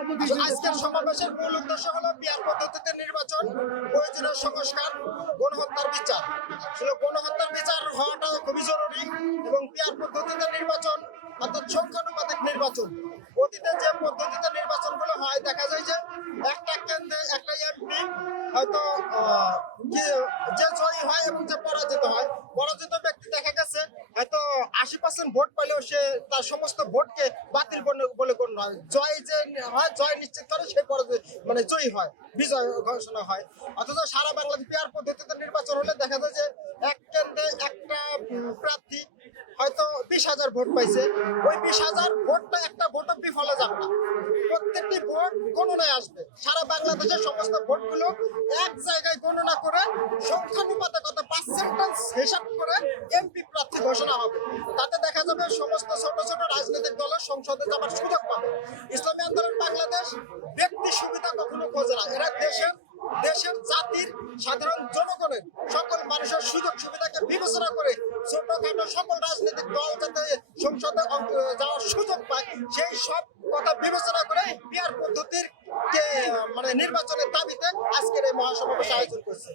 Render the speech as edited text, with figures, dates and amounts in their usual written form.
আজকের সমাবেশের মূল উদ্দেশ্য হলো পিয়ার পদ্ধতিতে নির্বাচন, প্রয়োজনীয় সংস্কার, গণহত্যার বিচার। আসলে গণহত্যার বিচার হওয়াটা খুবই জরুরি এবং পিয়ার পদ্ধতিতে নির্বাচন অর্থাৎ সংখ্যানুপাতিক নির্বাচন। অতীতে যে পদ্ধতিতে নির্বাচনগুলো হয় দেখা যায় যে একটা কেন্দ্রে একটা এমপি হয়তো যে জয়ী হয় এবং যে পরাজিত হয়, পরাজিত ব্যক্তি দেখা গেছে হয়তো 80% ভোট পাইলেও সে তার সমস্ত ভোটকে বাতিল বলে গণ্য হয়। জয় যে হয়, জয় নিশ্চিত করে সে মানে জয়ী হয়, বিজয় ঘোষণা হয়। অথচ সারা বাংলাদেশ পিয়ার পদ্ধতিতে নির্বাচন হলে দেখা যায় যে এক কেন্দ্রে একটা প্রার্থী হয়তো 20,000 ভোট পাইছে, ওই 20,000 ভোটটা একটা ভোটও বিফলে যাবে না, প্রত্যেকটি ভোট গণনায় আসবে। সারা বাংলাদেশের সমস্ত ভোটগুলো এক জায়গায় গণনা করে সংখ্যানুপাতে কত পার্সেন্টেজ হিসাব করে এমপি প্রার্থী ঘোষণা হবে। তাতে দেখা যাবে সমস্ত ছোট ছোট রাজনৈতিক দলের সংসদে যাবার সুযোগ পাবে। ইসলামী আন্দোলন বাংলাদেশ ব্যক্তি সুবিধা কখনো খোঁজে না, এরা দেশের জাতির সাধারণ জনগণের সকল মানুষের সুযোগ সুবিধাকে বিবেচনা করে ছোটখাটো সকল রাজনৈতিক দল যাতে সংসদে যাওয়ার সুযোগ পায় সেই সব কথা বিবেচনা করে পিয়ার পদ্ধতির মানে নির্বাচনের দাবিতে আজকের এই মহাসমাবেশ আয়োজন করছে।